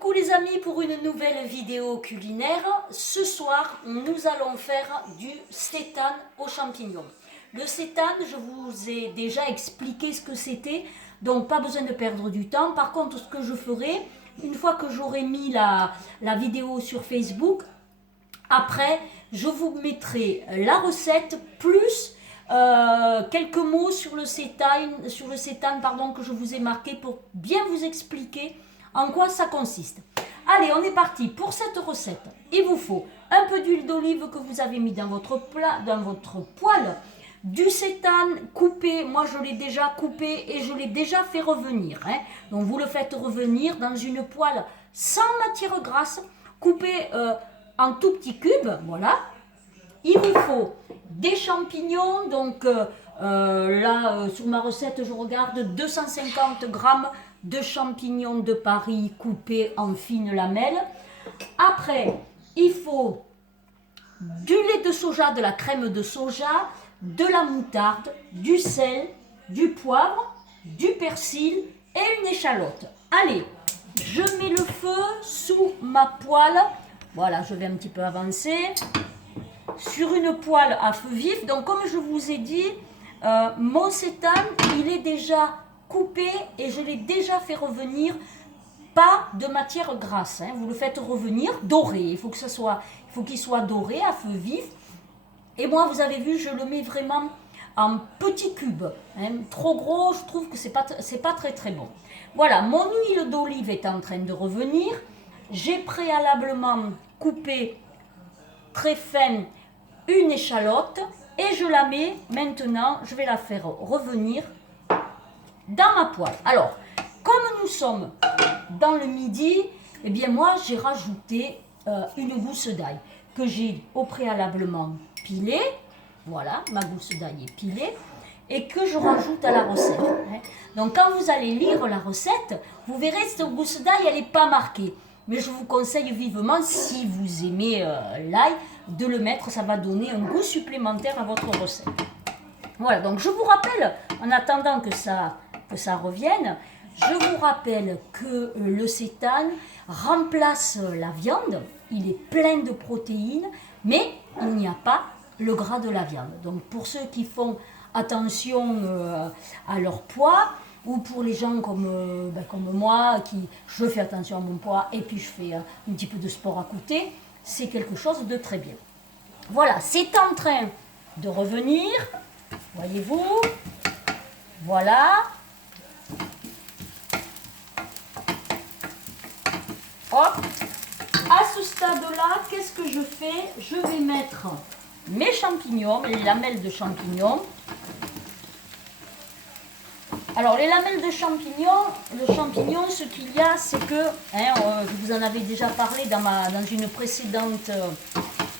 coucou les amis pour une nouvelle vidéo culinaire. Ce soir, nous allons faire du seitan aux champignons. Le seitan, je vous ai déjà expliqué ce que c'était, donc pas besoin de perdre du temps. Par contre, ce que je ferai, une fois que j'aurai mis la vidéo sur Facebook, après, je vous mettrai la recette plus quelques mots sur le seitan, pardon, que je vous ai marqué pour bien vous expliquer en quoi ça consiste. Allez, on est parti. Pour cette recette, il vous faut un peu d'huile d'olive que vous avez mis dans votre poêle, du seitan coupé, moi je l'ai déjà coupé et je l'ai déjà fait revenir. Donc vous le faites revenir dans une poêle sans matière grasse, coupé en tout petits cubes, voilà. Il vous faut des champignons, donc là sur ma recette je regarde 250 grammes de champignons de Paris coupés en fines lamelles. Après, il faut du lait de soja, de la crème de soja, de la moutarde, du sel, du poivre, du persil et une échalote. Allez, je mets le feu sous ma poêle. Voilà, je vais un petit peu avancer. Sur une poêle à feu vif. Donc comme je vous ai dit, mon seitan, il est déjà coupé et je l'ai déjà fait revenir, pas de matière grasse. Vous le faites revenir doré. Il faut qu'il soit doré à feu vif. Et moi, vous avez vu, je le mets vraiment en petits cubes. Trop gros, je trouve que c'est pas très très bon. Voilà, mon huile d'olive est en train de revenir. J'ai préalablement coupé très fin une échalote et je la mets maintenant, je vais la faire revenir dans ma poêle. Alors, comme nous sommes dans le midi, eh bien moi j'ai rajouté une gousse d'ail que j'ai au préalablement pilée. Voilà, ma gousse d'ail est pilée et que je rajoute à la recette. Donc quand vous allez lire la recette, vous verrez cette gousse d'ail, elle n'est pas marquée. Mais je vous conseille vivement, si vous aimez l'ail, de le mettre. Ça va donner un goût supplémentaire à votre recette. Voilà, donc je vous rappelle, en attendant que ça revienne, je vous rappelle que le seitan remplace la viande. Il est plein de protéines, mais il n'y a pas le gras de la viande. Donc pour ceux qui font attention à leur poids, ou pour les gens comme moi, je fais attention à mon poids et puis je fais un petit peu de sport à côté, c'est quelque chose de très bien. Voilà, c'est en train de revenir, voyez-vous, voilà. Hop, à ce stade-là, qu'est-ce que je fais? Je vais mettre mes champignons, les lamelles de champignons. Alors les lamelles de champignons, le champignon, ce qu'il y a, c'est que, je vous en avais déjà parlé dans une précédente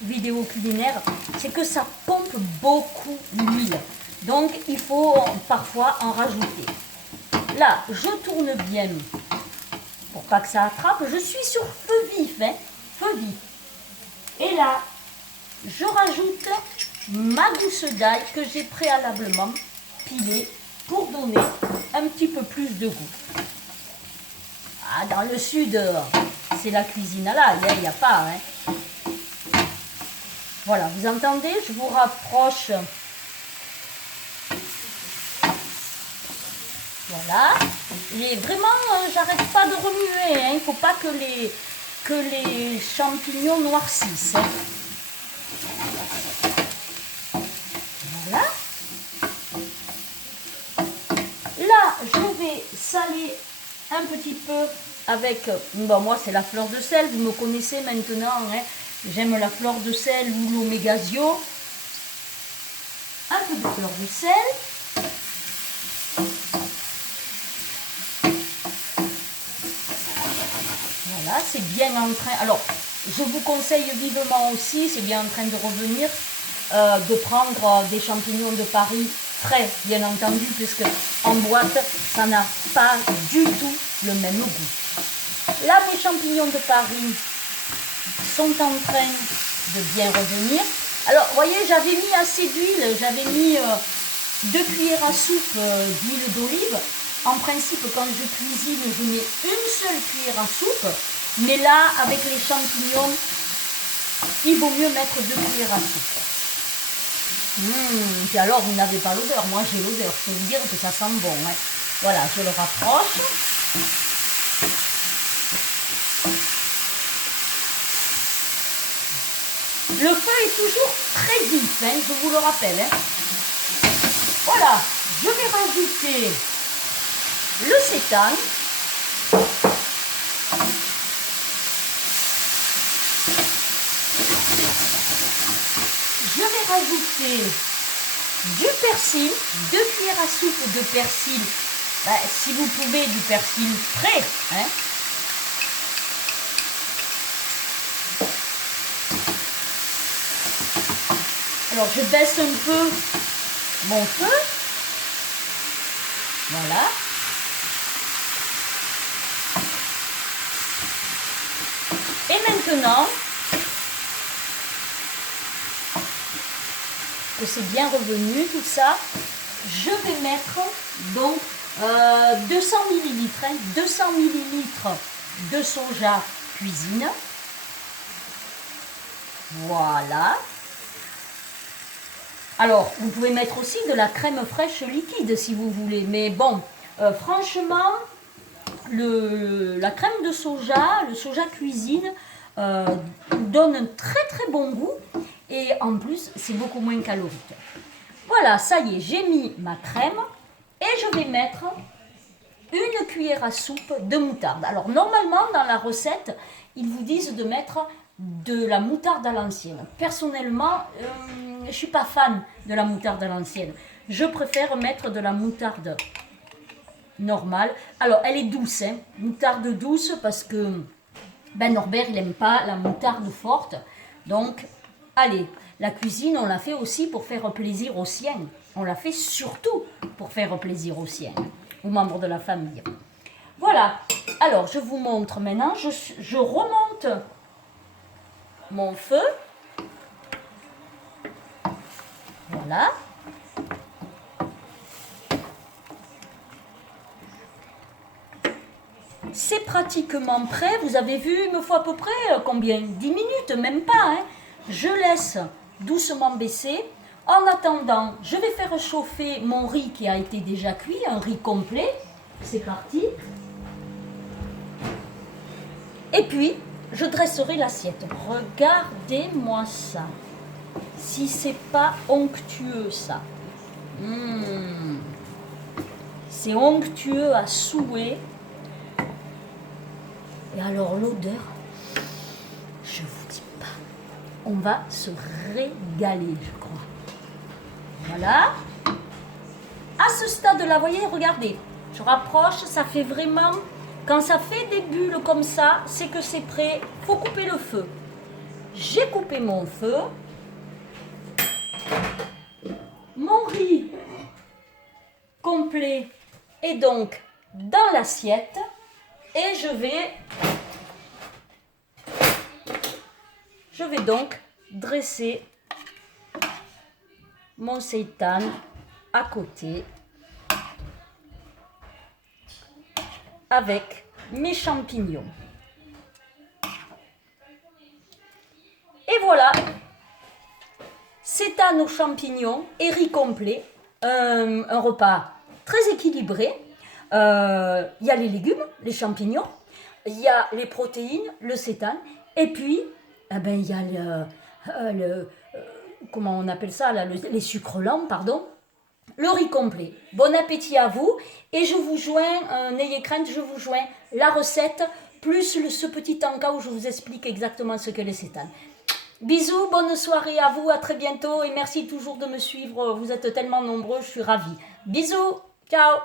vidéo culinaire, c'est que ça pompe beaucoup l'huile. Donc il faut parfois en rajouter. Là, je tourne bien pour pas que ça attrape. Je suis sur feu vif, feu vif. Et là, je rajoute ma gousse d'ail que j'ai préalablement pilée, pour donner un petit peu plus de goût. Ah, dans le sud, c'est la cuisine à l'ail, il n'y a pas. Voilà, vous entendez? Je vous rapproche. Voilà. Et vraiment, j'arrête pas de remuer. Il ne faut pas que les champignons noircissent. Voilà. Là, je vais saler un petit peu avec, moi c'est la fleur de sel, vous me connaissez maintenant, j'aime la fleur de sel ou l'omégasio. Un peu de fleur de sel. Voilà, c'est bien en train, alors je vous conseille vivement aussi, c'est bien en train de revenir, de prendre des champignons de Paris frais, bien entendu, puisque en boîte, ça n'a pas du tout le même goût. Là, mes champignons de Paris sont en train de bien revenir. Alors, vous voyez, j'avais mis assez d'huile, j'avais mis 2 cuillères à soupe d'huile d'olive. En principe, quand je cuisine, je mets une seule cuillère à soupe. Mais là, avec les champignons, il vaut mieux mettre 2 cuillères à soupe. Puis alors, vous n'avez pas l'odeur. Moi, j'ai l'odeur. Je peux vous dire que ça sent bon. Hein. Voilà, je le rapproche. Le feu est toujours très vif, hein, je vous le rappelle. Hein. Voilà, je vais rajouter le seitan. Je vais rajouter du persil, 2 cuillères à soupe de persil. Ben, si vous pouvez, du persil frais. Hein. Alors, je baisse un peu mon feu. Voilà. Et maintenant, que c'est bien revenu tout ça, je vais mettre donc 200 ml, hein, 200 ml de soja cuisine. Voilà. Alors, vous pouvez mettre aussi de la crème fraîche liquide si vous voulez. Mais bon, franchement, la crème de soja, le soja cuisine, donne un très très bon goût. Et en plus, c'est beaucoup moins calorique. Voilà, ça y est, j'ai mis ma crème. Et je vais mettre une cuillère à soupe de moutarde. Alors, normalement, dans la recette, ils vous disent de mettre de la moutarde à l'ancienne. Personnellement, je ne suis pas fan de la moutarde à l'ancienne. Je préfère mettre de la moutarde normale. Alors, elle est douce, hein, moutarde douce, parce que Norbert, il n'aime pas la moutarde forte. Donc, allez, la cuisine, on l'a fait aussi pour faire plaisir aux siens. On l'a fait surtout pour faire plaisir aux siens, aux membres de la famille. Voilà. Alors, je vous montre maintenant. Je remonte mon feu. Voilà. C'est pratiquement prêt. Vous avez vu, il me faut à peu près combien? 10 minutes, même pas. Hein. Je laisse doucement baisser. En attendant, je vais faire chauffer mon riz qui a été déjà cuit, un riz complet. C'est parti. Et puis, je dresserai l'assiette. Regardez-moi ça. Si c'est pas onctueux, ça. C'est onctueux à souhait. Et alors l'odeur, je vous dis pas. On va se régaler, je crois. Voilà. À ce stade-là, vous voyez, regardez. Je rapproche, ça fait vraiment... Quand ça fait des bulles comme ça, c'est que c'est prêt. Il faut couper le feu. J'ai coupé mon feu. Mon riz complet est donc dans l'assiette. Et je vais donc dresser mon seitan à côté avec mes champignons. Et voilà, seitan aux champignons et riz complet, un repas très équilibré. Il y a les légumes, les champignons, il y a les protéines, le seitan, et puis il y a comment on appelle ça là, les sucres lents, pardon, le riz complet. Bon appétit à vous, et je vous joins, n'ayez crainte, je vous joins la recette, plus ce petit encas où je vous explique exactement ce qu'est le seitan. Bisous, bonne soirée à vous, à très bientôt, et merci toujours de me suivre, vous êtes tellement nombreux, je suis ravie. Bisous, ciao.